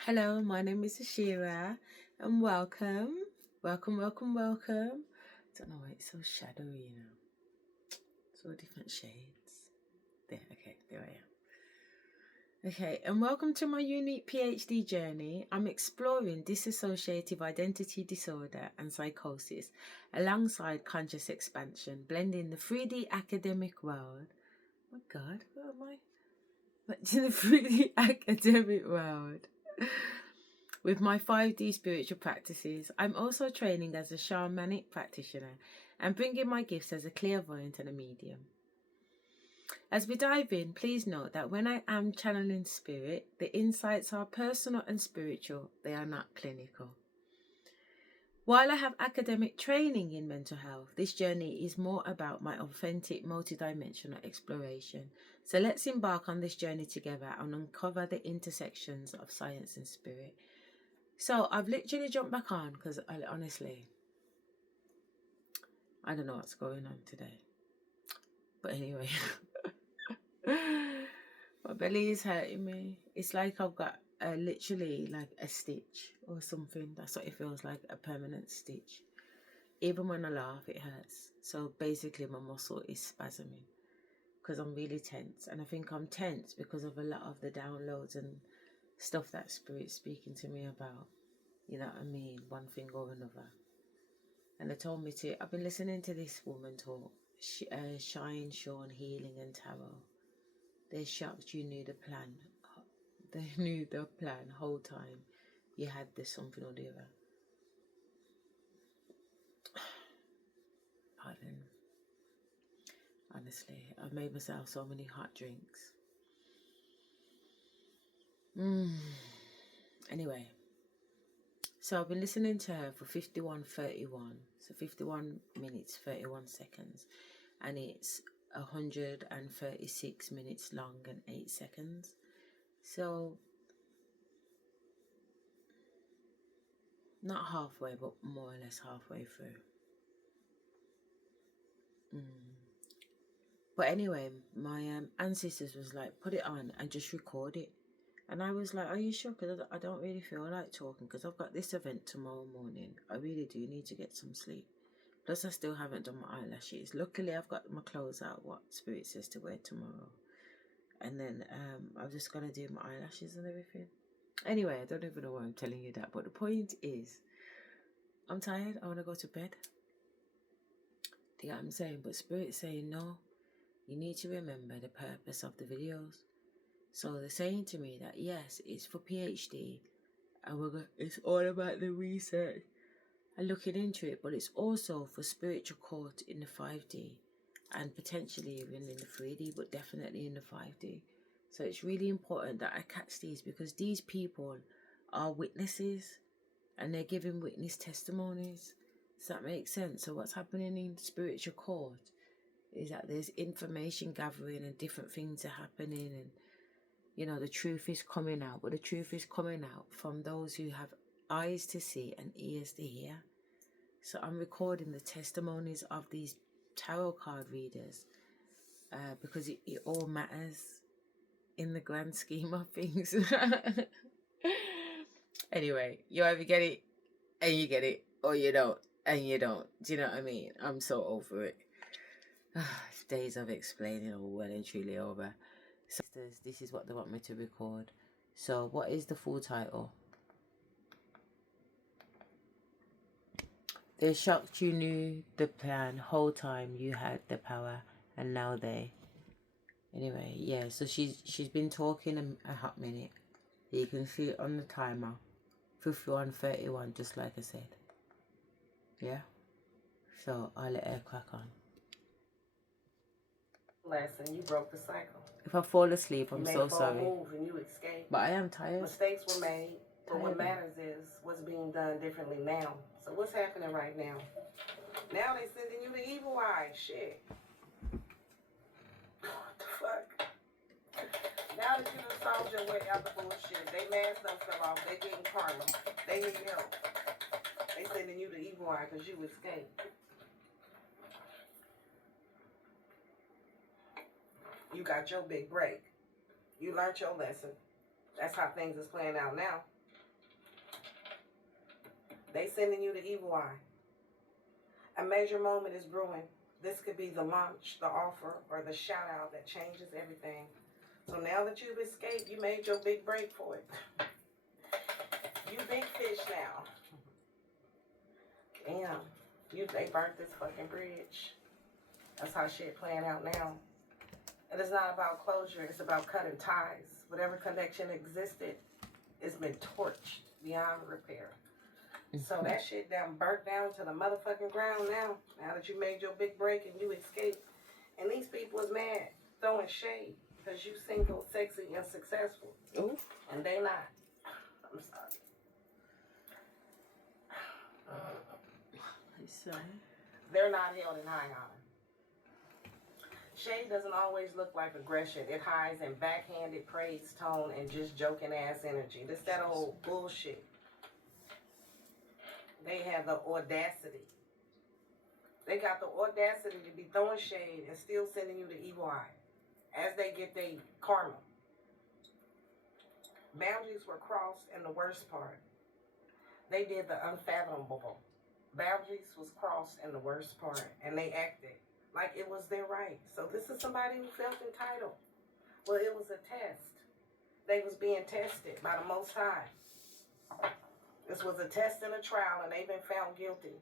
Hello, my name is Asherah and welcome. Welcome. Don't know why it's so shadowy, you know. It's all different shades. There I am. Okay, and welcome to my unique PhD journey. I'm exploring dissociative identity disorder and psychosis alongside conscious expansion, blending the 3D academic world. Oh my God, what am I? But to the 3D academic world. With my 5D spiritual practices, I'm also training as a shamanic practitioner and bringing my gifts as a clairvoyant and a medium. As we dive in, please note that when I am channeling spirit, the insights are personal and spiritual, they are not clinical. While I have academic training in mental health, this journey is more about my authentic multidimensional exploration. So let's embark on this journey together and uncover the intersections of science and spirit. So I've literally jumped back on because I don't know what's going on today. But anyway, my belly is hurting me. It's like I've got literally like a stitch or something. That's what it feels like, a permanent stitch. Even when I laugh, it hurts. So basically my muscle is spasming because I'm really tense. And I think I'm tense because of a lot of the downloads and stuff that Spirit's speaking to me about. You know what I mean? One thing or another. And they told me to, I've been listening to this woman talk, Shine, Sean, Healing and Tarot. They're shocked you knew the plan. They knew the plan whole time. You had this something or the other. Pardon. Honestly, I've made myself so many hot drinks. Anyway. So I've been listening to her for 51:31, so 51 minutes 31 seconds, and it's 136 minutes long and 8 seconds. So not halfway, but more or less halfway through. But anyway, my ancestors was like, put it on and just record it. And I was like, are you sure? Because I don't really feel like talking because I've got this event tomorrow morning. I really do need to get some sleep. Plus, I still haven't done my eyelashes. Luckily, I've got my clothes out, what Spirit says to wear tomorrow. And then I'm just going to do my eyelashes and everything. Anyway, I don't even know why I'm telling you that. But the point is, I'm tired. I want to go to bed. Do you get what I'm saying? But Spirit's saying, no, you need to remember the purpose of the videos. So they're saying to me that yes, it's for PhD and it's all about the research and looking into it, but it's also for spiritual court in the 5D and potentially even in the 3D, but definitely in the 5D. So it's really important that I catch these because these people are witnesses and they're giving witness testimonies. Does that make sense? So what's happening in spiritual court is that there's information gathering and different things are happening, and you know, the truth is coming out, but the truth is coming out from those who have eyes to see and ears to hear. So I'm recording the testimonies of these tarot card readers because it all matters in the grand scheme of things. Anyway, you either get it and you get it, or you don't and you don't. Do you know what I mean? I'm so over it. Days of explaining are well and truly over. So this is what they want me to record. So what is the full title? They're shocked you knew the plan whole time you had the power, and now they. Anyway, yeah, so she's been talking a hot minute. You can see it on the timer. 51:31, just like I said. Yeah? So I'll let her crack on. Lesson, you broke the cycle. If I fall asleep, I'm so sorry. Move and you escaped. But I am tired. Mistakes were made, but what matters is what's being done differently now. So what's happening right now? Now they sending you the evil eye. Shit. What the fuck? Now that you done solved your way out the bullshit, they mask done fell off. They getting karma. They need help. They sending you the evil eye because you escaped. You got your big break. You learned your lesson. That's how things is playing out now. They sending you the evil eye. A major moment is brewing. This could be the launch, the offer, or the shout out that changes everything. So now that you've escaped, you made your big break for it. You big fish now. Damn. They burnt this fucking bridge. That's how shit playing out now. And it's not about closure, it's about cutting ties. Whatever connection existed, it's been torched beyond repair. So that shit done burnt down to the motherfucking ground now. Now that you made your big break and you escaped. And these people is mad, throwing shade. Because you single, sexy, and successful. Oof. And they not. I'm sorry. They're not held in high honor. Shade doesn't always look like aggression. It hides in backhanded praise tone and just joking ass energy. This that old bullshit. They have the audacity. They got the audacity to be throwing shade and still sending you the evil eye as they get their karma. Boundaries were crossed, and the worst part, they did the unfathomable. Boundaries was crossed, and the worst part, and they acted like it was their right. So this is somebody who felt entitled. Well, it was a test. They was being tested by the Most High. This was a test and a trial, and they've been found guilty.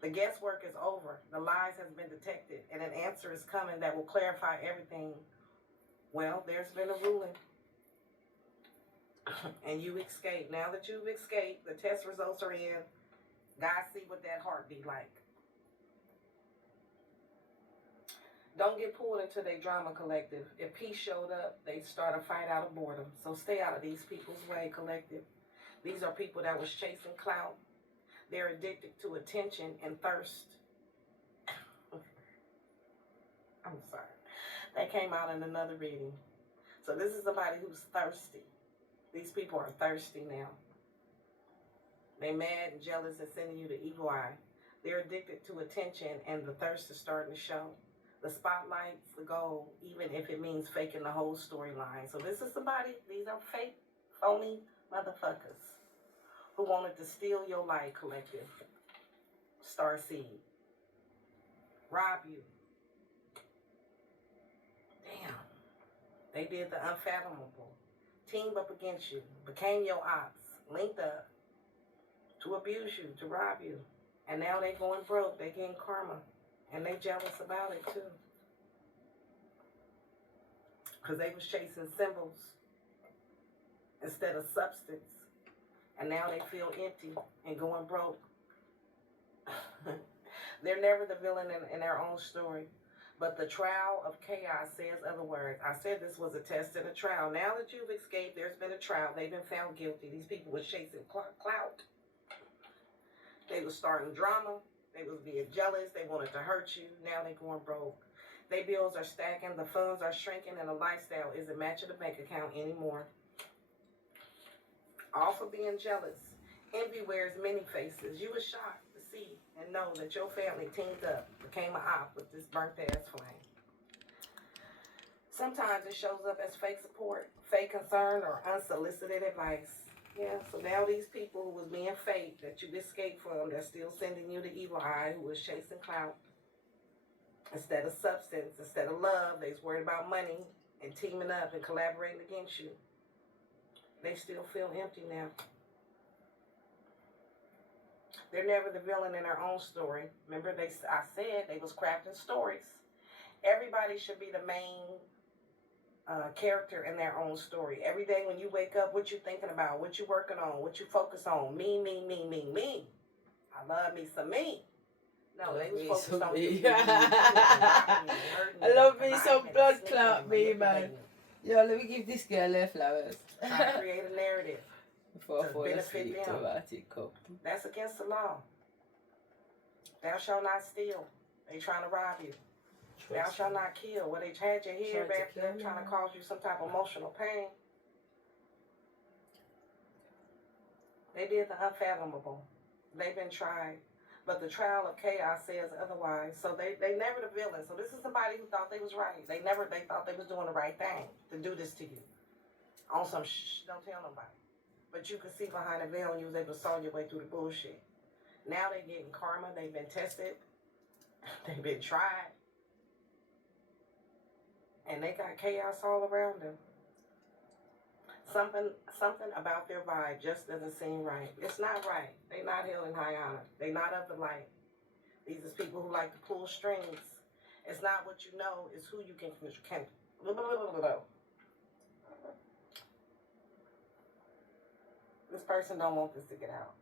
The guesswork is over. The lies has been detected, and an answer is coming that will clarify everything. Well, there's been a ruling, and you escaped. Now that you've escaped, the test results are in. God see what that heart be like. Don't get pulled into their drama collective. If peace showed up, they start a fight out of boredom. So stay out of these people's way, collective. These are people that was chasing clout. They're addicted to attention and thirst. I'm sorry. That came out in another reading. So this is somebody who's thirsty. These people are thirsty now. They mad and jealous and sending you the evil eye. They're addicted to attention and the thirst is starting to show. The spotlight's the goal, even if it means faking the whole storyline. So this is somebody, these are fake, phony motherfuckers who wanted to steal your light, collective. Starseed. Rob you. Damn. They did the unfathomable. Teamed up against you. Became your ops. Linked up. To abuse you. To rob you. And now they going broke. They getting karma. And they jealous about it too. Because they was chasing symbols instead of substance. And now they feel empty and going broke. They're never the villain in their own story. But the trial of chaos says other words. I said this was a test and a trial. Now that you've escaped, there's been a trial. They've been found guilty. These people were chasing clout. They was starting drama. They was being jealous. They wanted to hurt you. Now they going broke. Their bills are stacking. The funds are shrinking. And the lifestyle isn't matching the bank account anymore. All for being jealous. Envy wears many faces. You were shocked to see and know that your family teamed up, became an op with this burnt ass flame. Sometimes it shows up as fake support, fake concern, or unsolicited advice. Yeah, so now these people who was being fake that you escaped from, they're still sending you the evil eye who was chasing clout. Instead of substance, instead of love, they was worried about money and teaming up and collaborating against you. They still feel empty now. They're never the villain in their own story. Remember, I said they was crafting stories. Everybody should be the main character in their own story. Every day when you wake up, what you thinking about, what you working on, what you focus on. Me, me, me, me, me. I love me some me. No, they was focused on me. I love me some blood clot me, man. Yo, let me give this girl her flowers. Try to create a narrative Before I to fall benefit asleep them. to That's against the law. Thou shalt not steal. They trying to rob you. Thou shalt not kill. Well, they had your head wrapped up trying to cause you some type of emotional pain. They did the unfathomable. They've been tried. But the trial of chaos says otherwise. So they never the villain. So this is somebody who thought they was right. They thought they was doing the right thing to do this to you. On some don't tell nobody. But you could see behind the veil and you was able to saw your way through the bullshit. Now they're getting karma. They've been tested. They've been tried. And they got chaos all around them. Something about their vibe just doesn't seem right. It's not right. They're not held in high honor. They're not of the light. These are people who like to pull strings. It's not what you know, it's who you can This person don't want this to get out.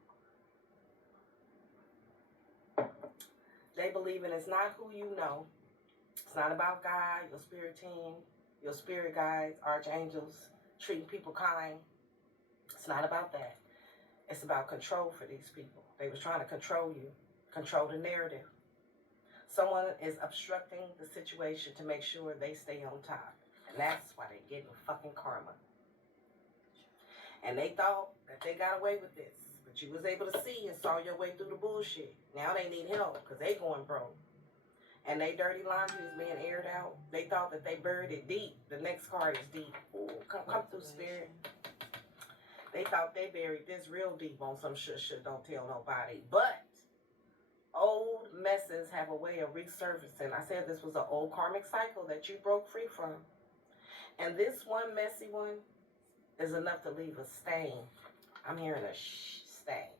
They believe in it's not who you know. It's not about God, your spirit team, your spirit guides, archangels, treating people kind. It's not about that. It's about control for these people. They was trying to control you, control the narrative. Someone is obstructing the situation to make sure they stay on top. And that's why they're getting fucking karma. And they thought that they got away with this. But you was able to see and saw your way through the bullshit. Now they need help because they going broke. And they dirty laundry is being aired out. They thought that they buried it deep. The next card is deep. Ooh, come through, spirit. They thought they buried this real deep on some shit, don't tell nobody. But old messes have a way of resurfacing. I said this was an old karmic cycle that you broke free from. And this one messy one is enough to leave a stain. I'm hearing a stain.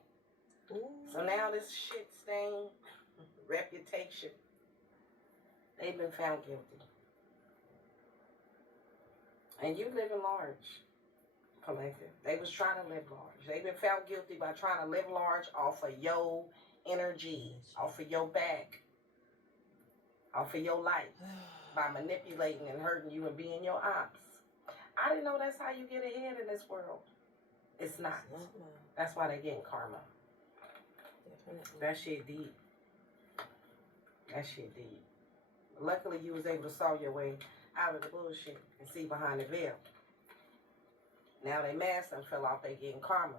Ooh. So now this shit stain, reputation, they've been found guilty. And you living large, collective. They was trying to live large. They've been found guilty by trying to live large off of your energy, off of your back, off of your life, by manipulating and hurting you and being your ops. I didn't know that's how you get ahead in this world. It's not. That's why they getting karma. Definitely. That shit deep. That shit deep. Luckily, you was able to saw your way out of the bullshit and see behind the veil. Now they mask and fell off, they getting karma.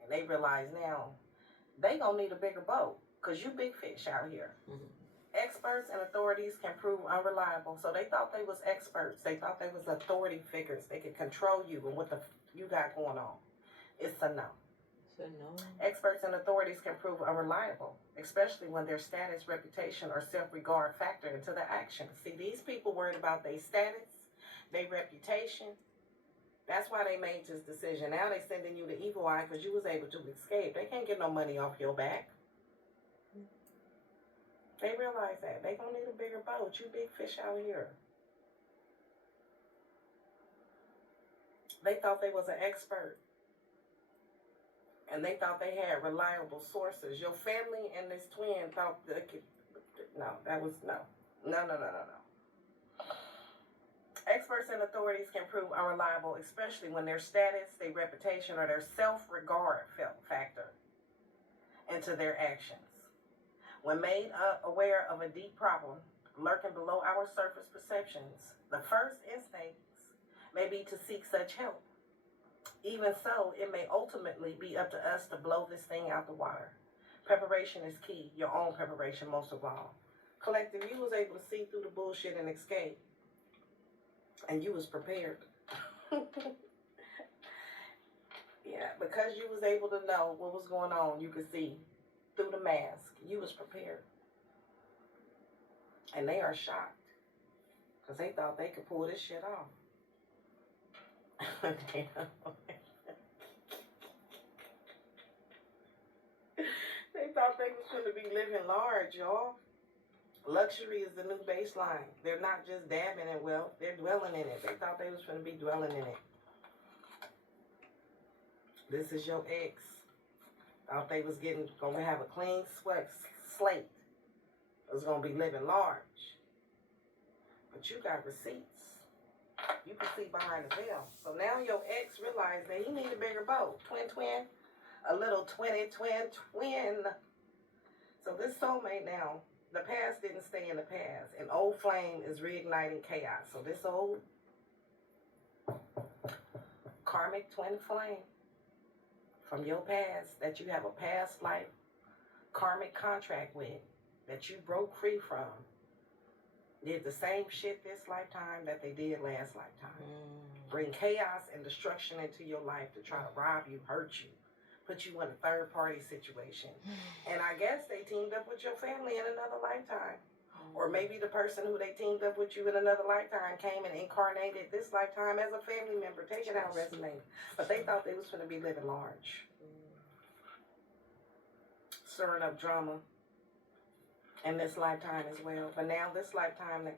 And they realize now they gonna need a bigger boat because you big fish out here. Mm-hmm. Experts and authorities can prove unreliable. So they thought they was experts. They thought they was authority figures. They could control you and what the you got going on. It's a no. It's a no. Experts and authorities can prove unreliable, especially when their status, reputation, or self-regard factor into the action. See, these people worried about their status, their reputation. That's why they made this decision. Now they sending you the evil eye because you was able to escape. They can't get no money off your back. They realize that. They gonna need a bigger boat. You big fish out here. They thought they was an expert. And they thought they had reliable sources. Your family and this twin thought they could, no, that was no. No. Experts and authorities can prove unreliable, especially when their status, their reputation, or their self-regard factor into their actions. When made aware of a deep problem lurking below our surface perceptions, the first instincts may be to seek such help. Even so, it may ultimately be up to us to blow this thing out the water. Preparation is key, your own preparation most of all. Collective, you was able to see through the bullshit and escape. And you was prepared. Yeah, because you was able to know what was going on, you could see through the mask. You was prepared. And they are shocked. Because they thought they could pull this shit off. They thought they was going to be living large, y'all. Luxury is the new baseline. They're not just dabbing in wealth, they're dwelling in it. They thought they was going to be dwelling in it. This is your ex. Thought they was going to have a clean slate. It was going to be living large. But you got receipts. You can see behind the veil. So now your ex realized that he need a bigger boat. Twin. A little twin. So this soulmate now, the past didn't stay in the past. An old flame is reigniting chaos. So this old karmic twin flame from your past, that you have a past life karmic contract with, that you broke free from, did the same shit this lifetime that they did last lifetime. Bring chaos and destruction into your life to try to rob you, hurt you, put you in a third-party situation. And I guess they teamed up with your family in another lifetime. Or maybe the person who they teamed up with you in another lifetime came and incarnated this lifetime as a family member. Take it out, resume. But they thought they was going to be living large. Stirring up drama in this lifetime as well. But now this lifetime,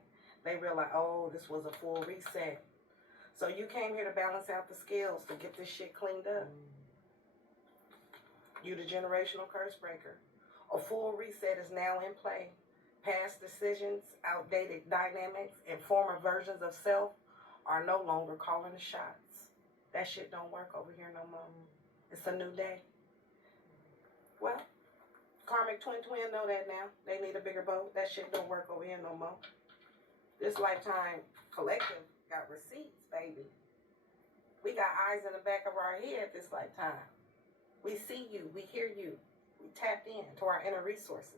they realize, oh, this was a full reset. So you came here to balance out the scales, to get this shit cleaned up. You the generational curse breaker. A full reset is now in play. Past decisions, outdated dynamics, and former versions of self are no longer calling the shots. That shit don't work over here no more. It's a new day. Well, karmic twin know that now. They need a bigger boat. That shit don't work over here no more. This lifetime collective got receipts, baby. We got eyes in the back of our head this lifetime. We see you. We hear you. We tapped in to our inner resources.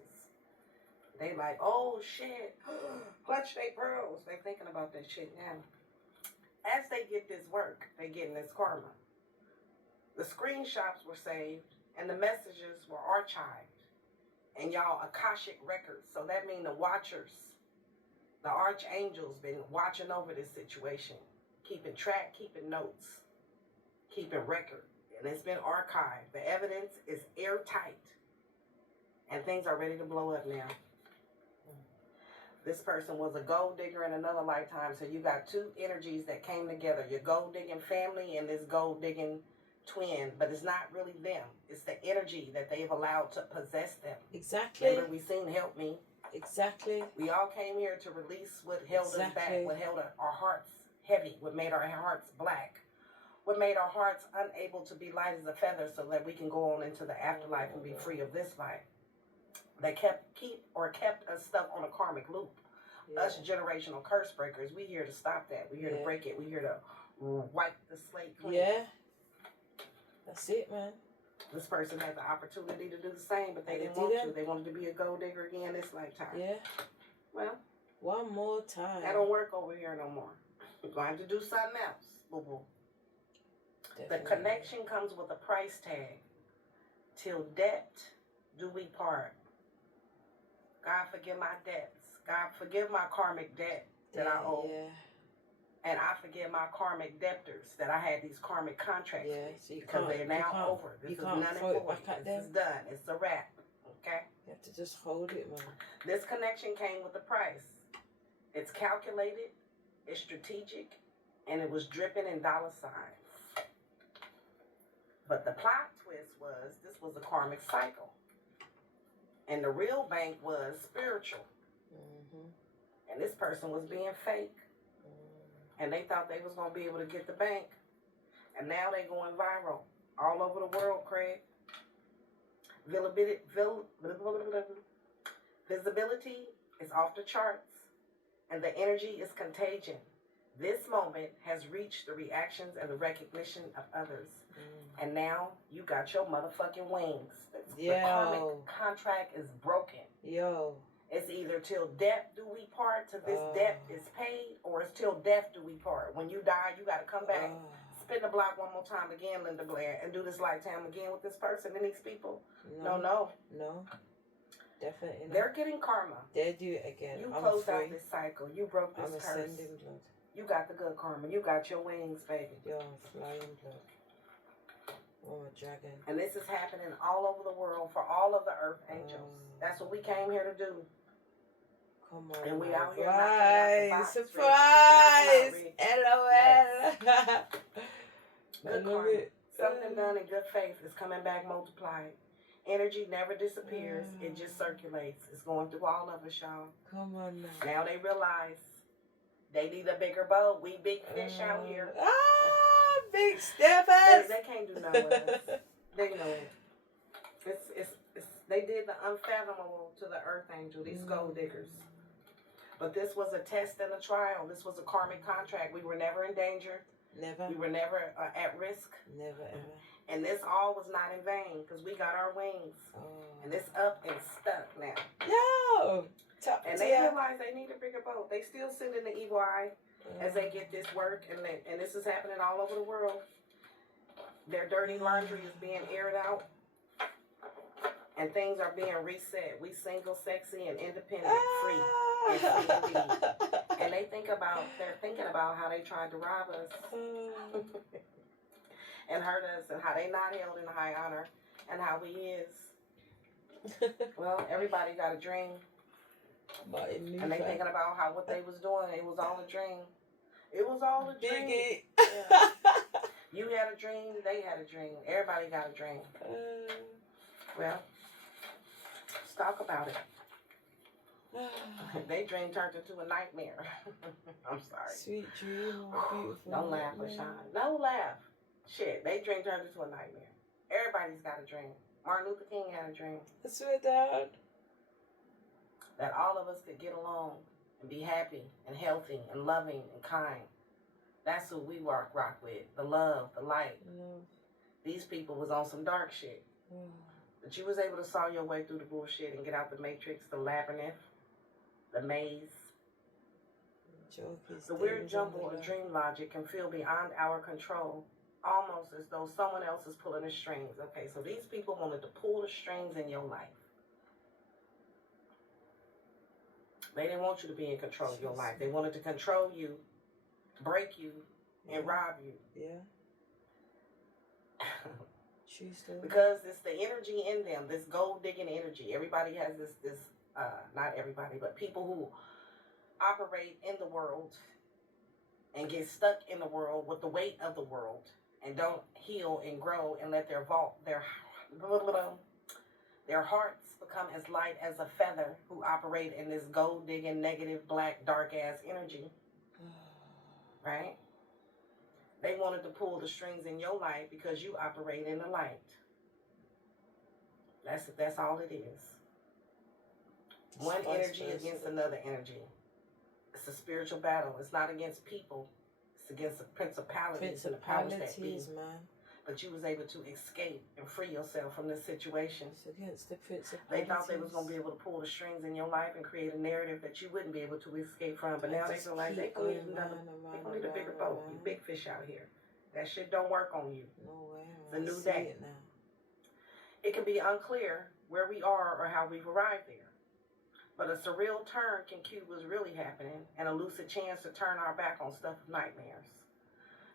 They like, oh shit, clutch they pearls. They thinking about that shit now. As they get this work, they getting this karma. The screenshots were saved and the messages were archived. And y'all Akashic records. So that means the watchers, the archangels been watching over this situation. Keeping track, keeping notes, keeping record. And it's been archived. The evidence is airtight. And things are ready to blow up now. This person was a gold digger in another lifetime. So you got two energies that came together. Your gold digging family and this gold digging twin. But it's not really them. It's the energy that they've allowed to possess them. Exactly. Remember, we seen Help Me. Exactly. We all came here to release what held us back. What held our hearts heavy. What made our hearts black. What made our hearts unable to be light as a feather so that we can go on into the afterlife and be free of this life. They kept us stuck on a karmic loop. Yeah. Us generational curse breakers, we here to stop that. We here to break it. We here to wipe the slate clean. Yeah. That's it, man. This person had the opportunity to do the same, but they didn't want to. They wanted to be a gold digger again this lifetime. Yeah. Well. One more time. That don't work over here no more. We're going to do something else. Boo-boo. The connection comes with a price tag. Till death do we part. God forgive my debts. God forgive my karmic debt that I owe. Yeah. And I forgive my karmic debtors that I had these karmic contracts with. So because they're now over. This is none and void. This is done. It's a wrap. Okay? You have to just hold it, man. This connection came with a price. It's calculated, it's strategic, and it was dripping in dollar signs. But the plot twist was this was a karmic cycle. And the real bank was spiritual. Mm-hmm. And this person was being fake. Mm-hmm. And they thought they was going to be able to get the bank. And now they going viral all over the world, Craig. Visibility is off the charts. And the energy is contagion. This moment has reached the reactions and the recognition of others. Mm. And now you got your motherfucking wings. The karmic contract is broken. It's either till death do we part, till this debt is paid, or it's till death do we part. When you die, you got to come back, spin the block one more time again, Linda Blair, and do this lifetime again with this person and these people. No. Definitely not. They're getting karma. They do it again. You closed out this cycle. You broke this curse. Ascending blood. You got the good karma. You got your wings, baby. You're flying blood. Oh, a dragon. And this is happening all over the world for all of the earth angels. That's what we came here to do. Come on. And we out here knocking out the box. Surprise! LOL. Good karma. Something done in good faith is coming back multiplied. Energy never disappears. It just circulates. It's going through all of us, y'all. Come on now. Now they realize they need a bigger boat. We big fish out here. Big steppers. They can't do nothing with us. They know it. It's they did the unfathomable to the earth angel, these gold diggers. But this was a test and a trial. This was a karmic contract. We were never in danger. Never. We were never at risk. Never ever. And this all was not in vain because we got our wings. Oh. And it's up and stuck now. Yo! And they realize they need a bigger boat. They still send in the evil eye as they get this work. And this is happening all over the world. Their dirty laundry is being aired out. And things are being reset. We single, sexy, and independent, free. And free indeed. And they're thinking about how they tried to rob us. And hurt us, and how they not held in high honor, and how we is. Well, everybody got a dream. And they thinking about how what they was doing, it was all a dream. It was all a dream. Yeah. You had a dream, they had a dream. Everybody got a dream. Well, let's talk about it. They dream turned into a nightmare. I'm sorry. Sweet dream, beautiful. Don't laugh, LaShawn. No laugh. Shit, they dream turned into a nightmare. Everybody's got a dream. Martin Luther King had a dream. I swear down. That all of us could get along and be happy and healthy and loving and kind. That's who we rock with. The love, the light. These people was on some dark shit. But you was able to saw your way through the bullshit and get out the matrix, the labyrinth, the maze. The weird jumble of dream logic can feel beyond our control, almost as though someone else is pulling the strings. Okay, so these people wanted to pull the strings in your life. They didn't want you to be in control of your life. They wanted to control you, break you, and rob you. Yeah. True story. Because it's the energy in them, this gold digging energy. Everybody has this not everybody, but people who operate in the world and get stuck in the world with the weight of the world and don't heal and grow and let their hearts become as light as a feather, who operate in this gold digging, negative, black, dark ass energy. Right? They wanted to pull the strings in your life because you operate in the light. That's all it is. One energy against another energy. It's a spiritual battle. It's not against people. It's against the principalities and the powers that be. Man. But you was able to escape and free yourself from this situation. It's against the principalities. They thought they was going to be able to pull the strings in your life and create a narrative that you wouldn't be able to escape from. But now they feel like they gonna need a bigger boat. You big fish out here. That shit don't work on you. No way. It's a new day. It can be unclear where we are or how we've arrived there. But a surreal turn can cue what's really happening, and a lucid chance to turn our back on stuff of nightmares.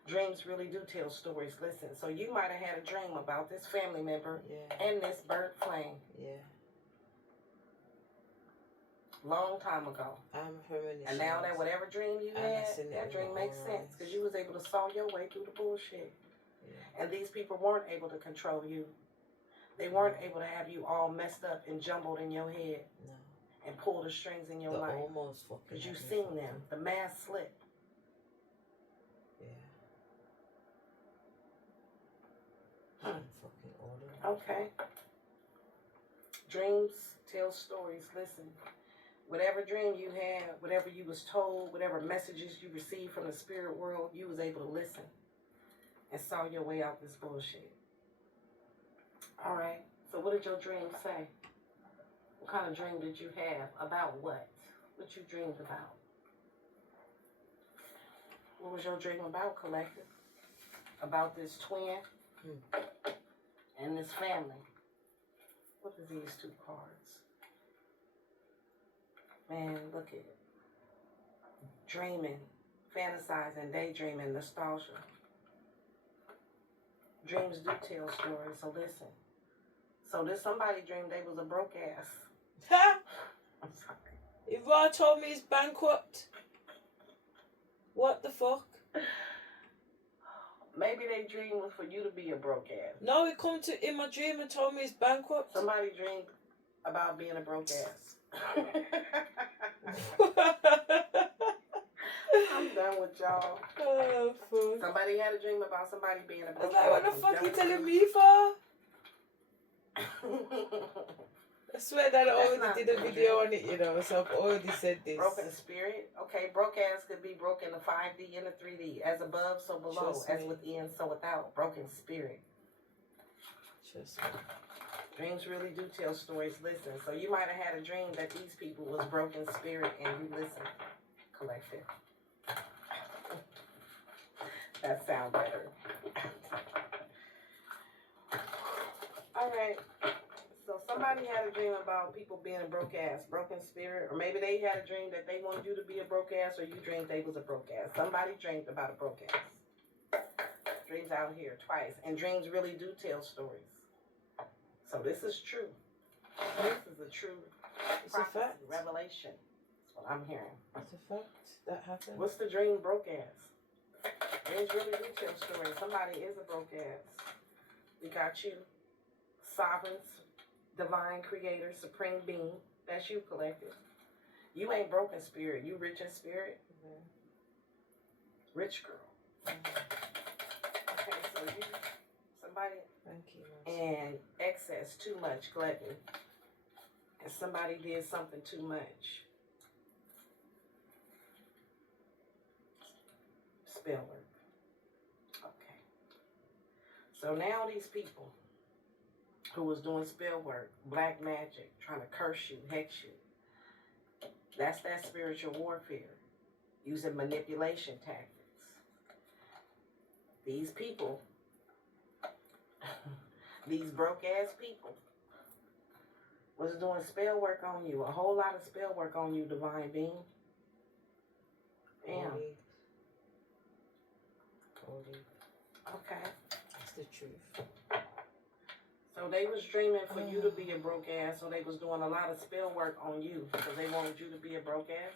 Dreams really do tell stories. Listen, so you might have had a dream about this family member and this burnt flame. Yeah. Long time ago. I'm premonition. And now that whatever dream you had, that dream makes sense because you was able to saw your way through the bullshit. Yeah. And these people weren't able to control you. They weren't able to have you all messed up and jumbled in your head. No. And pull the strings in your life. Almost fucking. Because you've seen them. The mask slip. Okay. Dreams tell stories. Listen, whatever dream you had, whatever you was told, whatever messages you received from the spirit world, you was able to listen and saw your way out this bullshit. All right. So what did your dream say? What kind of dream did you have? About what? What you dreamed about? What was your dream about, collective? About this twin? And this family. What are these two cards? Man, look at it. Dreaming, fantasizing, daydreaming, nostalgia. Dreams do tell stories, so listen. So this somebody dreamed they was a broke ass. I'm sorry. If Ra told me he's bankrupt, what the fuck? Maybe they dream was for you to be a broke ass. No, he come to in my dream and told me he's bankrupt. Somebody dreamed about being a broke ass. I'm done with y'all. Oh, fuck. Somebody had a dream about somebody being a broke ass. Like, what the fuck you telling me for? I swear that I That's already not did a good, video on it, you know, so I've already said this. Broken spirit. Okay, broke ass could be broken in 5D and a 3D. As above, so below. Trust As me. within, so without. Broken spirit. Trust me. Dreams really do tell stories. Listen. So you might have had a dream that these people was broken spirit and you listen. Collective. That sounds better. All right. So somebody had a dream about people being a broke ass, broken spirit, or maybe they had a dream that they wanted you to be a broke ass, or you dreamed they was a broke ass. Somebody dreamed about a broke ass. Dreams out here twice, and dreams really do tell stories. So this is true. This is a true prophecy, revelation. That's what I'm hearing. It's a fact. That happened. What's the dream broke ass? Dreams really do tell stories. Somebody is a broke ass. We got you. Sovereigns, divine creator, supreme being. That's you, collective. You ain't broken spirit. You rich in spirit. Rich girl. Okay, so you, somebody. Thank you. And excess, too much, collective. And somebody did something too much. Spell work. Okay. So now these people who was doing spell work, black magic, trying to curse you, hex you. That's that spiritual warfare, using manipulation tactics. These people, these broke-ass people, was doing spell work on you, a whole lot of spell work on you, divine being. Damn. Okay. That's the truth. So they was dreaming for you to be a broke ass, so they was doing a lot of spell work on you because they wanted you to be a broke ass.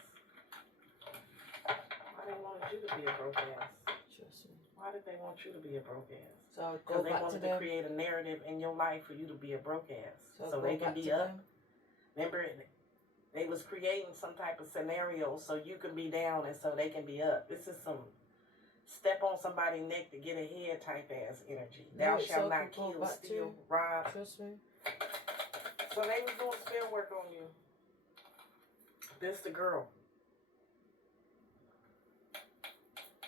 Why they wanted you to be a broke ass? Trust me. Why did they want you to be a broke ass? So because they wanted to create a narrative in your life for you to be a broke ass, so they can be up. Remember, they was creating some type of scenario so you can be down and so they can be up. This is some step on somebody's neck to get ahead type ass energy. Thou shalt not kill, steal, rob. Trust me. So they was doing spell work on you. This the girl.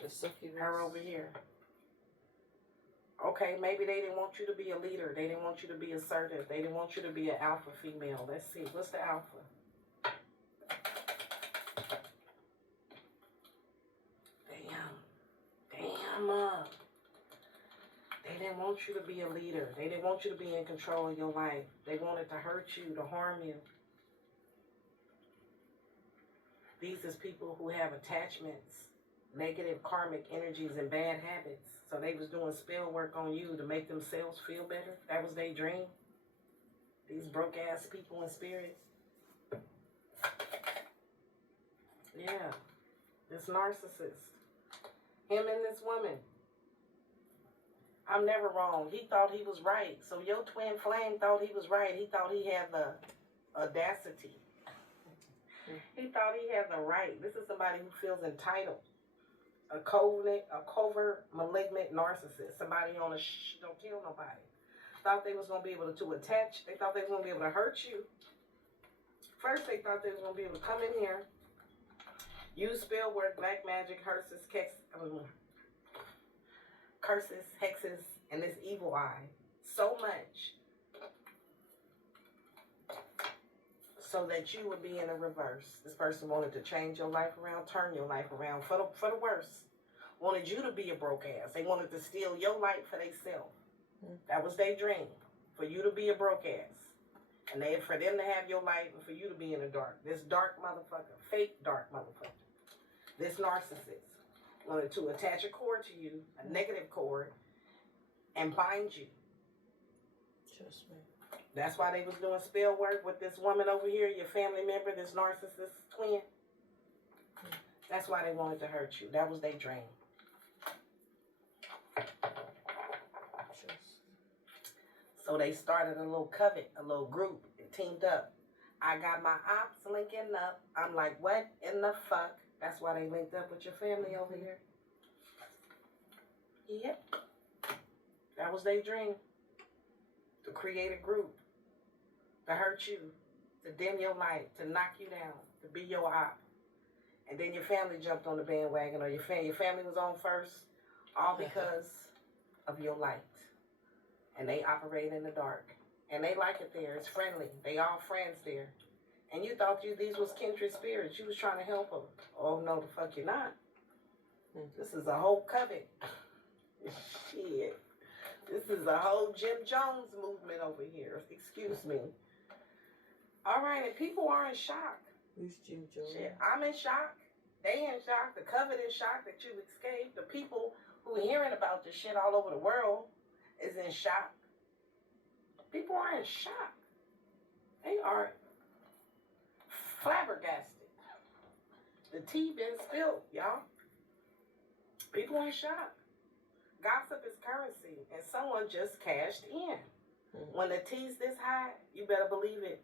The succubus. Her over here. Okay, maybe they didn't want you to be a leader. They didn't want you to be assertive. They didn't want you to be an alpha female. Let's see. What's the alpha? They didn't want you to be a leader. They didn't want you to be in control of your life. They wanted to hurt you, to harm you. These is people who have attachments, negative karmic energies, and bad habits. So they was doing spell work on you to make themselves feel better. That was their dream. These broke ass people in spirit. Yeah. This narcissist. Him and this woman. I'm never wrong. He thought he was right. So your twin flame thought he was right. He thought he had the audacity. He thought he had the right. This is somebody who feels entitled. A covert, malignant narcissist. Somebody on a don't tell nobody. Thought they was going to be able to attach. They thought they was going to be able to hurt you. First, they thought they was going to be able to come in here, use spell work, black magic, curses, hexes, and this evil eye so much so that you would be in a reverse. This person wanted to change your life around, turn your life around for the worse. Wanted you to be a broke ass. They wanted to steal your life for themselves. That was their dream, for you to be a broke ass. And for them to have your life and for you to be in the dark. This dark motherfucker, fake dark motherfucker. This narcissist wanted to attach a cord to you, a negative cord, and bind you. Trust me. That's why they was doing spell work with this woman over here, your family member, this narcissist twin. That's why they wanted to hurt you. That was their dream. So they started a little covet, a little group, and teamed up. I got my ops linking up. I'm like, what in the fuck? That's why they linked up with your family over here. Yep. That was their dream. To create a group. to hurt you, to dim your light, to knock you down, to be your op. And then your family jumped on the bandwagon, or your family was on first, all because of your light. And they operate in the dark. And they like it there. It's friendly. They all friends there. And you thought these was kindred spirits. You was trying to help them. Oh, no, the fuck you're not. This is a whole coven. Shit. This is a whole Jim Jones movement over here. Excuse me. All right, and people are in shock. Who's Jim Jones? Shit, I'm in shock. They in shock. The coven in shock that you escaped. The people who are hearing about this shit all over the world is in shock. People are in shock. They are flabbergasted. The tea been spilled, y'all. People in shock. Gossip is currency, and someone just cashed in. When the tea's this high, you better believe it.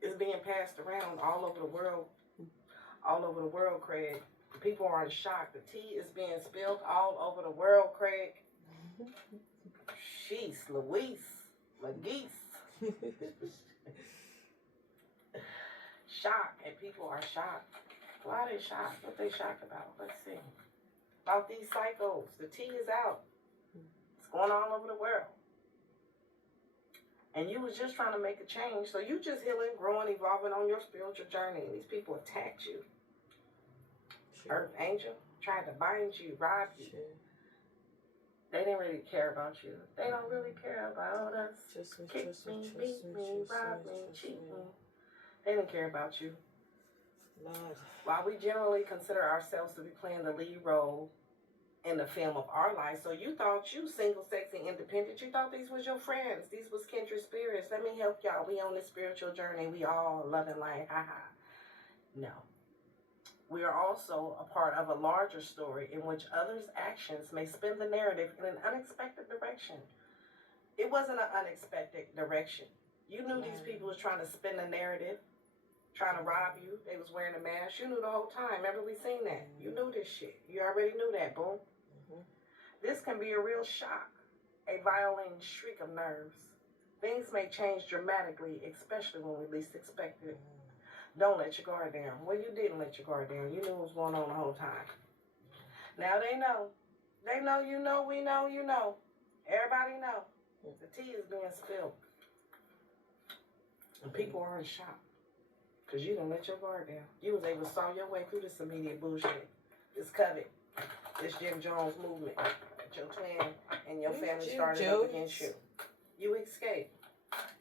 It's being passed around all over the world. All over the world, Craig. People are in shock. The tea is being spilled all over the world, Craig. Sheesh, Louise, McGeese. Shock, and people are shocked. Why are they shocked? What they shocked about? Let's see. About these psychos. The tea is out. It's going all over the world. And you was just trying to make a change. So you just healing, growing, evolving on your spiritual journey. And these people attacked you. Sure. Earth angel tried to bind you, rob you. Sure. They didn't really care about you. They don't really care about us. Kick me, beat me, rob me, cheat me. They didn't care about you. Lord. While we generally consider ourselves to be playing the lead role in the film of our life, so you thought you single, sexy, independent, you thought these was your friends, these was kindred spirits. Let me help y'all. We on this spiritual journey. We all loving life. Ha-ha. No. We are also a part of a larger story in which others' actions may spin the narrative in an unexpected direction. It wasn't an unexpected direction. You knew these people was trying to spin the narrative, trying to rob you. They was wearing a mask. You knew the whole time. Remember, we seen that. You knew this shit. You already knew that, boom. This can be a real shock, a violent shriek of nerves. Things may change dramatically, especially when we least expect it. Don't let your guard down. Well, you didn't let your guard down. You knew what was going on the whole time. Now they know. They know, you know, we know, you know. Everybody know. The tea is being spilled. And people are in shock. Because you didn't let your guard down. You was able to saw your way through this immediate bullshit. This covet. This Jim Jones movement. That your twin and your family started up against you. You escaped.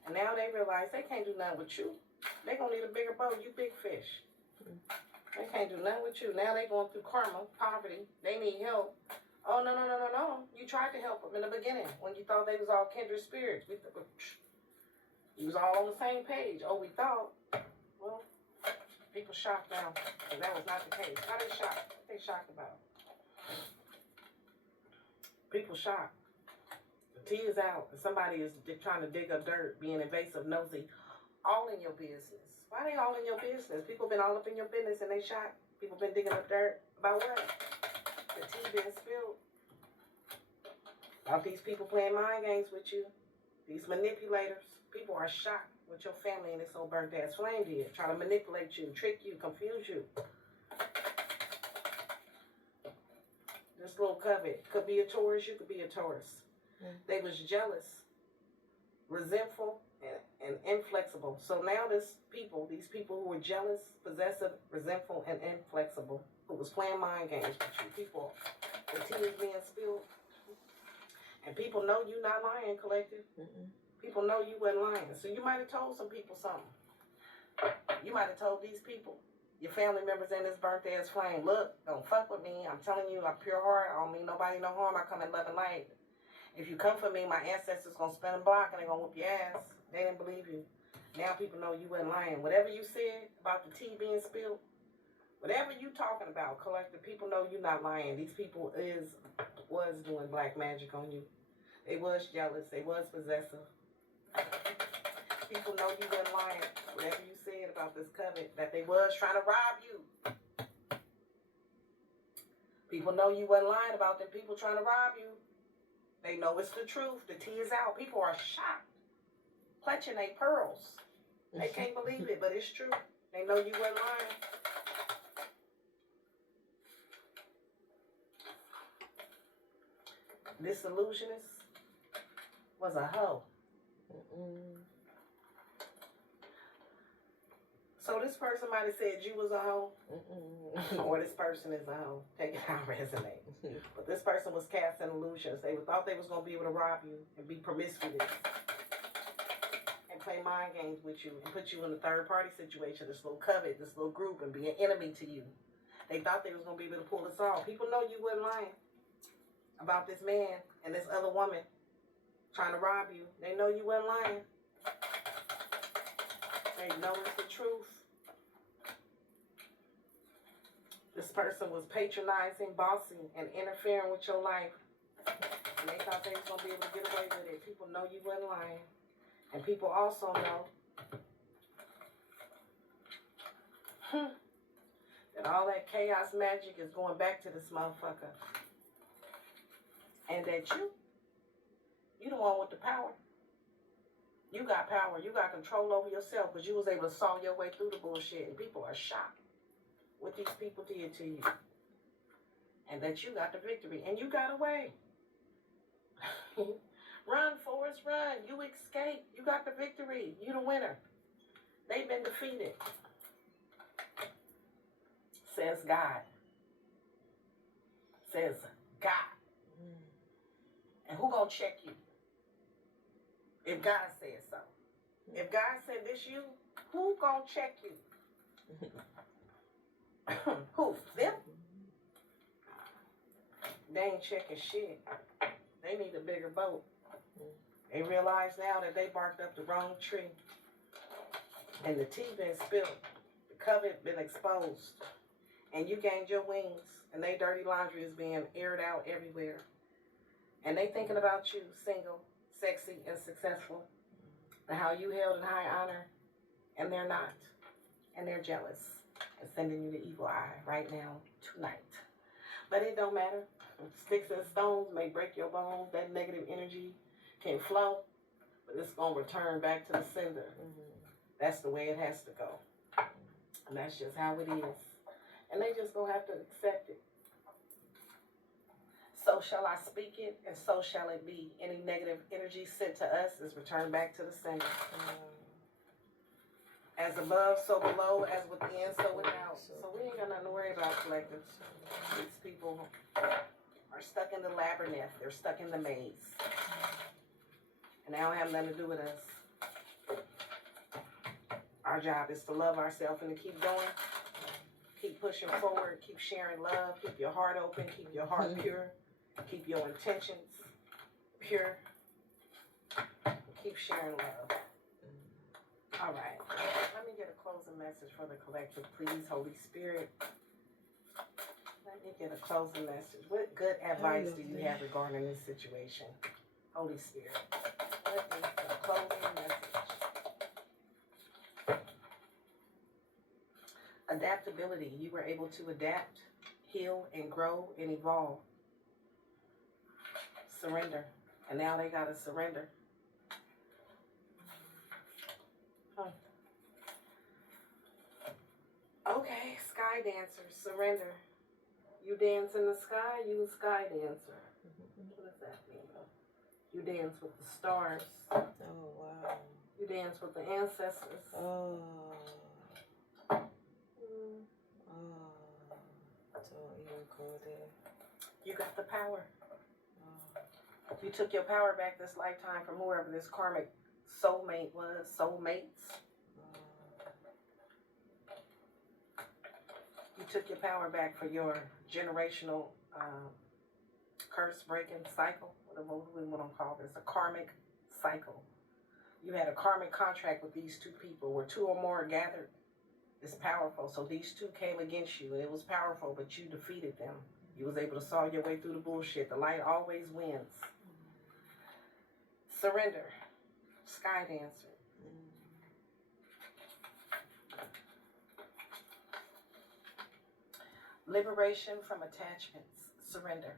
And now they realize they can't do nothing with you. They gonna need a bigger boat. You big fish. They can't do nothing with you. Now they going through karma, poverty. They need help. Oh, no. You tried to help them in the beginning when you thought they was all kindred spirits. You was all on the same page. Oh, we thought. Well, people shocked now. Because that was not the case. How they shocked? What they shocked about? People shocked. The tea is out. And somebody is trying to dig up dirt, being invasive, nosy. All in your business. Why they all in your business? People been all up in your business and they shocked. People been digging up dirt. About what? The tea been spilled. About these people playing mind games with you. These manipulators. People are shocked what your family and this old burnt ass flame did. Trying to manipulate you, trick you, confuse you. This little covet could be a Taurus. You could be a Taurus. They was jealous, resentful, and inflexible. So now these people who were jealous, possessive, resentful, and inflexible, who was playing mind games with you, people, the tea is being spilled. And people know you not lying, collective. People know you wasn't lying. So you might have told some people something. You might have told these people, your family members in this burnt ass flame, look, don't fuck with me. I'm telling you, I'm pure heart. I don't mean nobody no harm. I come in love and light. If you come for me, my ancestors gonna spin a block and they gonna whoop your ass. They didn't believe you. Now people know you wasn't lying. Whatever you said about the tea being spilled, whatever you talking about, collective, people know you not lying. These people was doing black magic on you. They was jealous. They was possessive. People know you wasn't lying. Whatever you said about this covet, that they was trying to rob you. People know you wasn't lying about them people trying to rob you. They know it's the truth. The tea is out. People are shocked. clutching their pearls. They can't believe it, but it's true. They know you weren't lying. This illusionist was a hoe. So this person might have said you was a hoe, or this person is a hoe. Take it out, resonate. But this person was casting illusions. They thought they was going to be able to rob you and be promiscuous and play mind games with you and put you in a third party situation, this little covet, this little group, and be an enemy to you. They thought they was going to be able to pull this off. People know you wasn't lying about this man and this other woman trying to rob you. They know you wasn't lying. They know it's the truth. This person was patronizing, bossing, and interfering with your life. And they thought they was going to be able to get away with it. People know you wasn't lying. And people also know that all that chaos magic is going back to this motherfucker. And that you the one with the power. You got power. You got control over yourself because you was able to saw your way through the bullshit. And people are shocked what these people did to you. And that you got the victory. And you got away. Run, Forrest, run. You escaped. You got the victory. You the winner. They've been defeated. Says God. Says God. And who gonna check you? If God said so. If God said this you, who gonna check you? Who? Them? They ain't checking shit. They need a bigger boat. They realize now that they barked up the wrong tree. And the tea been spilled. The covet been exposed. And you gained your wings. And they dirty laundry is being aired out everywhere. And they thinking about you, single, sexy, and successful. And how you held in high honor. And they're not. And they're jealous. And sending you the evil eye right now, tonight. But it don't matter. Sticks and stones may break your bones. That negative energy can flow. But it's going to return back to the sender. That's the way it has to go. And that's just how it is. And they just going to have to accept it. So shall I speak it, and so shall it be. Any negative energy sent to us is returned back to the sender. As above, so below, as within, so without. So we ain't got nothing to worry about, collective. These people are stuck in the labyrinth. They're stuck in the maze. And they don't have nothing to do with us. Our job is to love ourselves and to keep going. Keep pushing forward. Keep sharing love. Keep your heart open. Keep your heart pure. Keep your intentions pure. Keep sharing love. All right. Let me get a closing message for the collective, please, Holy Spirit. Let me get a closing message. What good advice do you have regarding this situation? Holy Spirit. What is the closing message? Adaptability. You were able to adapt, heal, and grow, and evolve. Surrender. And now they got to surrender. Okay, sky dancer, surrender. You dance in the sky, you a sky dancer. What does that mean? You dance with the stars. Oh, wow. You dance with the ancestors. Oh. Don't even go there. You got the power. You took your power back this lifetime from whoever this karmic soulmate was, soulmates. You took your power back for your generational curse breaking cycle. What do we want to call this? A karmic cycle. You had a karmic contract with these two people where two or more are gathered. It's powerful. So these two came against you and it was powerful, but you defeated them. You was able to saw your way through the bullshit. The light always wins. Surrender. Sky dancer. Liberation from attachments. Surrender.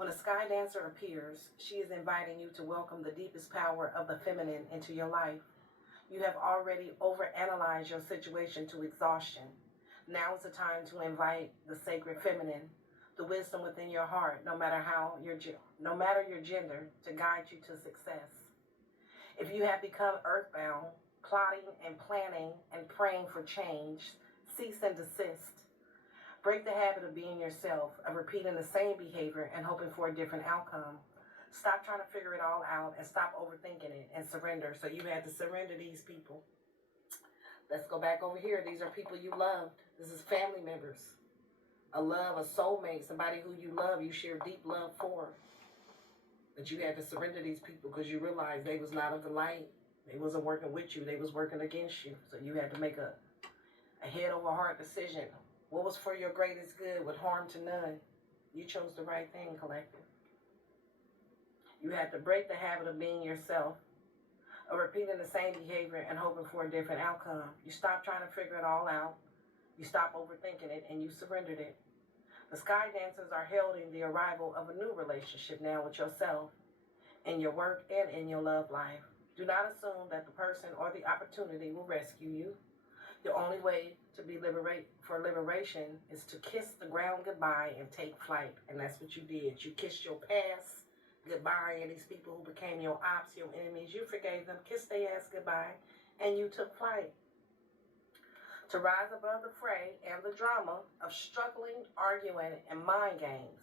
When a sky dancer appears, she is inviting you to welcome the deepest power of the feminine into your life. You have already overanalyzed your situation to exhaustion. Now is the time to invite the sacred feminine, the wisdom within your heart, no matter your gender, to guide you to success. If you have become earthbound, plotting and planning and praying for change, cease and desist. Break the habit of being yourself, of repeating the same behavior and hoping for a different outcome. Stop trying to figure it all out and stop overthinking it and surrender. So you had to surrender these people. Let's go back over here. These are people you loved. This is family members. A love, a soulmate, somebody who you love, you share deep love for. But you had to surrender these people because you realized they was not of the light. They wasn't working with you. They was working against you. So you had to make a head over heart decision. What was for your greatest good with harm to none? You chose the right thing, collective. You had to break the habit of being yourself, of repeating the same behavior and hoping for a different outcome. You stopped trying to figure it all out. You stopped overthinking it and you surrendered it. The sky dancers are heralding the arrival of a new relationship now with yourself, in your work and in your love life. Do not assume that the person or the opportunity will rescue you. The only way to be liberation is to kiss the ground goodbye and take flight. And that's what you did. You kissed your past goodbye, and these people who became your ops, your enemies, you forgave them, kissed their ass goodbye, and you took flight. To rise above the fray and the drama of struggling, arguing, and mind games.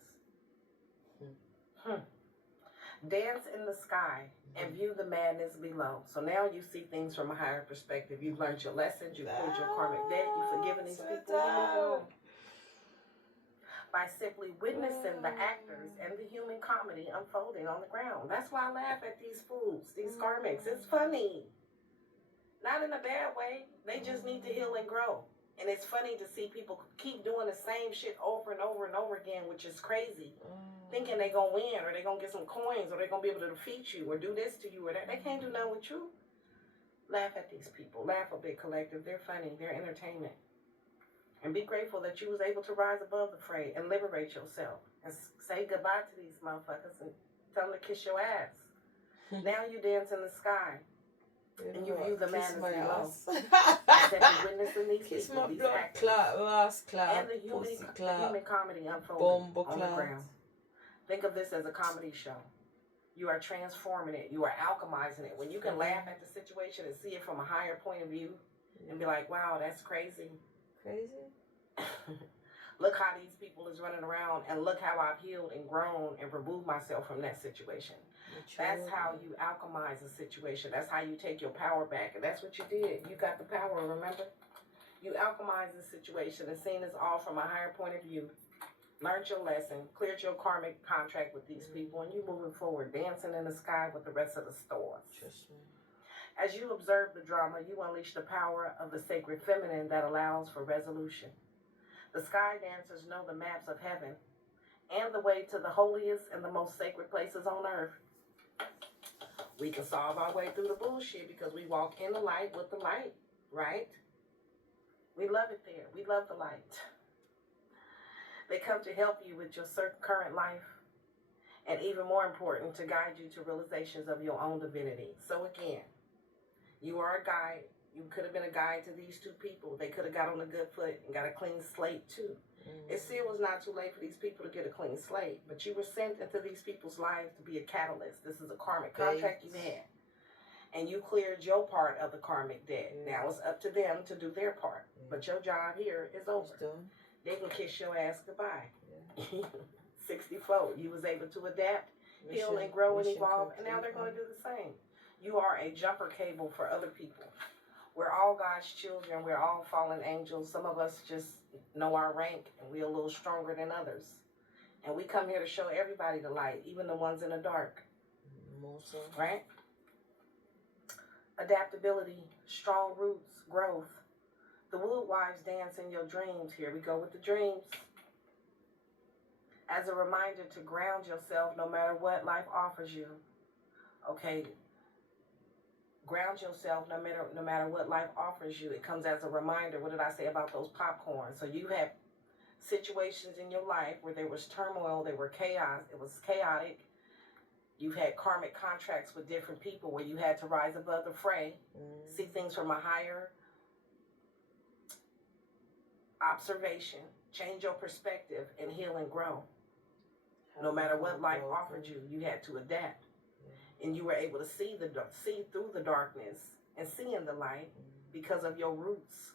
Dance in the sky and view the madness below. So now you see things from a higher perspective. You've learned your lessons. You've cleared your karmic debt. You've forgiven these people. By simply witnessing the actors and the human comedy unfolding on the ground. That's why I laugh at these fools, these karmics. It's funny. Not in a bad way. They just need to heal and grow. And it's funny to see people keep doing the same shit over and over and over again, which is crazy. Thinking they're going to win, or they're going to get some coins, or they're going to be able to defeat you, or do this to you, or that. They can't do nothing with you. Laugh at these people. Laugh a bit, collective. They're funny. They're entertainment. And be grateful that you was able to rise above the fray and liberate yourself. And say goodbye to these motherfuckers and tell them to kiss your ass. Now you dance in the sky. And you view the madness below. Witnessing these Kiss people, my these blood actors, clot, ass clot, and the human comedy unfolding on the ground. Think of this as a comedy show. You are transforming it. You are alchemizing it. When you can laugh at the situation and see it from a higher point of view and be like, wow, that's crazy. Crazy? Look how these people is running around, and look how I've healed and grown and removed myself from that situation. That's how you alchemize a situation. That's how you take your power back. And that's what you did. You got the power, remember? You alchemized the situation and seen this all from a higher point of view. Learned your lesson, cleared your karmic contract with these people, and you moving forward, dancing in the sky with the rest of the stars. As you observe the drama, you unleash the power of the sacred feminine that allows for resolution. The sky dancers know the maps of heaven and the way to the holiest and the most sacred places on earth. We can solve our way through the bullshit because we walk in the light with the light, right? We love it there. We love the light. They come to help you with your current life, and even more important, to guide you to realizations of your own divinity. So again, you are a guide. You could have been a guide to these two people. They could have got on a good foot and got a clean slate too. It still was not too late for these people to get a clean slate, but you were sent into these people's lives to be a catalyst. This is a karmic contract you had. And you cleared your part of the karmic debt. Now it's up to them to do their part. But your job here is over. They can kiss your ass goodbye. 64. You was able to adapt, heal, and grow and evolve, and now they're going to do the same. You are a jumper cable for other people. We're all God's children. We're all fallen angels. Some of us just know our rank, and we're a little stronger than others. And we come here to show everybody the light, even the ones in the dark. Right? Adaptability, strong roots, growth. The Wood Wives dance in your dreams. Here we go with the dreams. As a reminder to ground yourself no matter what life offers you. Okay, ground yourself no matter what life offers you. It comes as a reminder. What did I say about those popcorn? So you have situations in your life where there was turmoil, there were chaos, it was chaotic. You've had karmic contracts with different people where you had to rise above the fray, see things from a higher observation, change your perspective, and heal and grow. No matter what life offered you, you had to adapt. And you were able to see through the darkness and see in the light because of your roots.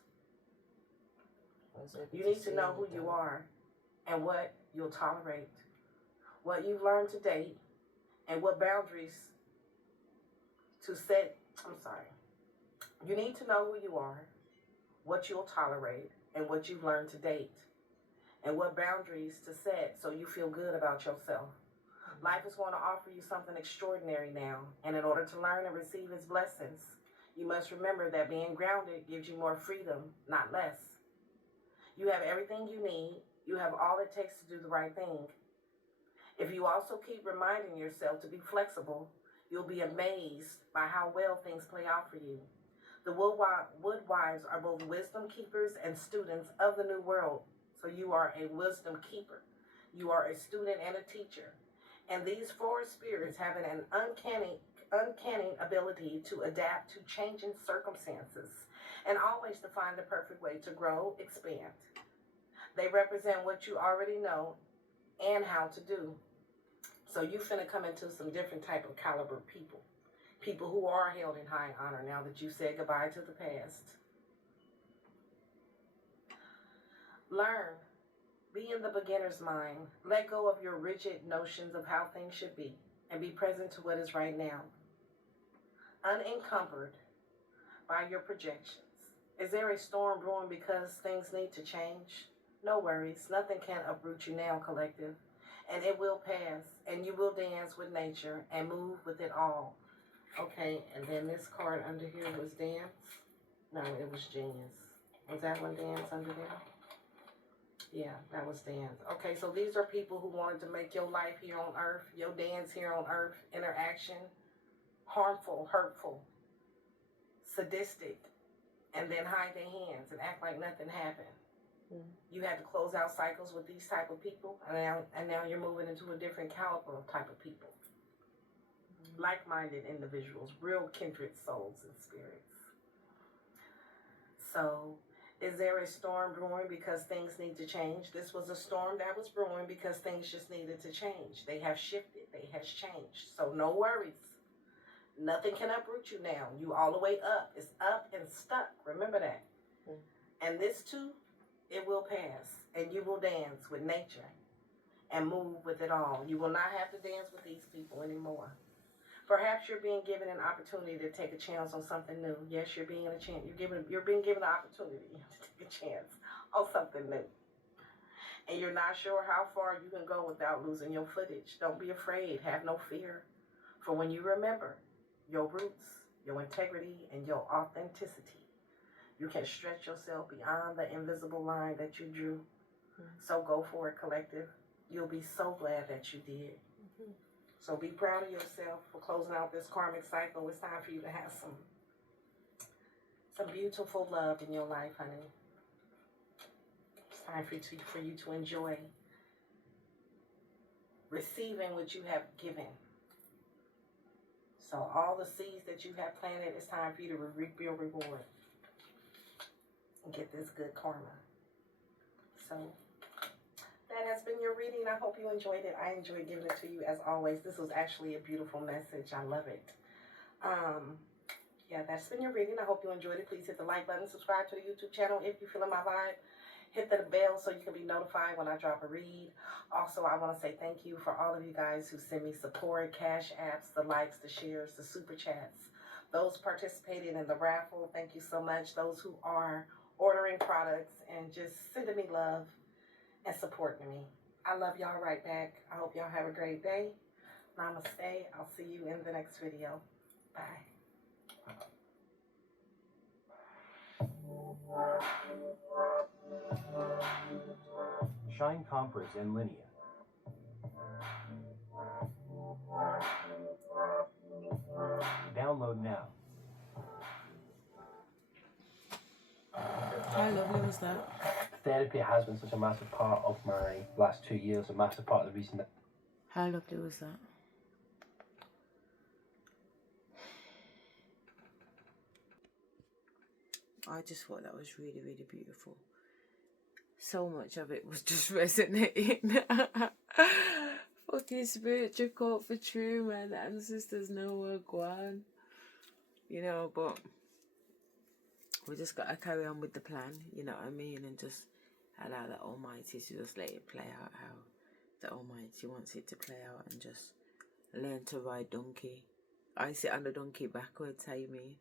You need to know who you are and what you'll tolerate, what you've learned to date, and what boundaries to set. You need to know who you are, what you'll tolerate, and what you've learned to date, and what boundaries to set so you feel good about yourself. Life is going to offer you something extraordinary now, and in order to learn and receive its blessings, you must remember that being grounded gives you more freedom, not less. You have everything you need. You have all it takes to do the right thing. If you also keep reminding yourself to be flexible, you'll be amazed by how well things play out for you. The Woodwives are both wisdom keepers and students of the new world. So you are a wisdom keeper. You are a student and a teacher. And these four spirits have an uncanny ability to adapt to changing circumstances and always to find the perfect way to grow, expand. They represent what you already know and how to do. So you finna come into some different type of caliber people. People who are held in high honor now that you said goodbye to the past. Learn. Be in the beginner's mind. Let go of your rigid notions of how things should be and be present to what is right now. Unencumbered by your projections. Is there a storm brewing because things need to change? No worries. Nothing can uproot you now, collective. And it will pass. And you will dance with nature and move with it all. Okay, and then this card under here was dance. No, it was genius. Was that one dance under there? Yeah, that was dance. Okay, so these are people who wanted to make your life here on earth, your dance here on earth, interaction, harmful, hurtful, sadistic, and then hide their hands and act like nothing happened. You had to close out cycles with these type of people, and now you're moving into a different caliber of type of people. Like-minded individuals, real kindred souls and spirits. So, is there a storm brewing because things need to change? This was a storm that was brewing because things just needed to change. They have shifted. They has changed. So no worries. Nothing can uproot you now. You all the way up. It's up and stuck. Remember that. And this too, it will pass. And you will dance with nature and move with it all. You will not have to dance with these people anymore. Perhaps you're being given an opportunity to take a chance on something new. Yes, you're being being given an opportunity to take a chance on something new. And you're not sure how far you can go without losing your footage. Don't be afraid. Have no fear. For when you remember your roots, your integrity, and your authenticity, you can stretch yourself beyond the invisible line that you drew. So go for it, collective. You'll be so glad that you did. So be proud of yourself for closing out this karmic cycle. It's time for you to have some beautiful love in your life, honey. It's time for you to enjoy receiving what you have given. So all the seeds that you have planted, it's time for you to reap your reward and get this good karma. So that has been your reading. I hope you enjoyed it. I enjoyed giving it to you as always. This was actually a beautiful message. I love it. Yeah, that's been your reading. I hope you enjoyed it. Please hit the like button. Subscribe to the YouTube channel if you're feeling my vibe. Hit the bell so you can be notified when I drop a read. Also, I want to say thank you for all of you guys who send me support, cash apps, the likes, the shares, the super chats. Those participating in the raffle, thank you so much. Those who are ordering products and just sending me love and supporting me. I love y'all right back. I hope y'all have a great day. Namaste. I'll see you in the next video. Bye. Shine Compass and Linea. Download now. How lovely was that? therapy has been such a massive part of my last 2 years, a massive part of the reason that... How lovely was that? I just thought that was really, really beautiful. So much of it was just resonating. Fucking spiritual quote for true, man. The ancestors know we're gone. You know, but we just got to carry on with the plan, you know what I mean? And just allow the Almighty to just let it play out how the Almighty wants it to play out, and just learn to ride donkey. I sit on the donkey backwards, how you mean?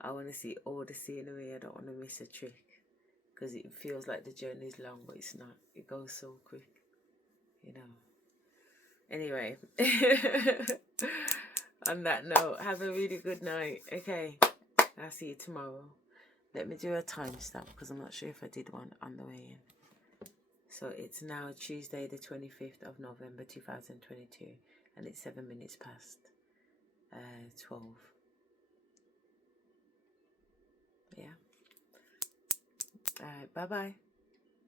I want to see all the scenery. I don't want to miss a trick, because it feels like the journey is long, but it's not. It goes so quick, you know. Anyway, on that note, have a really good night. Okay, I'll see you tomorrow. Let me do a timestamp, because I'm not sure if I did one on the way in. So it's now Tuesday the 25th of November 2022, and it's 7 minutes past 12. Yeah. Alright, bye-bye.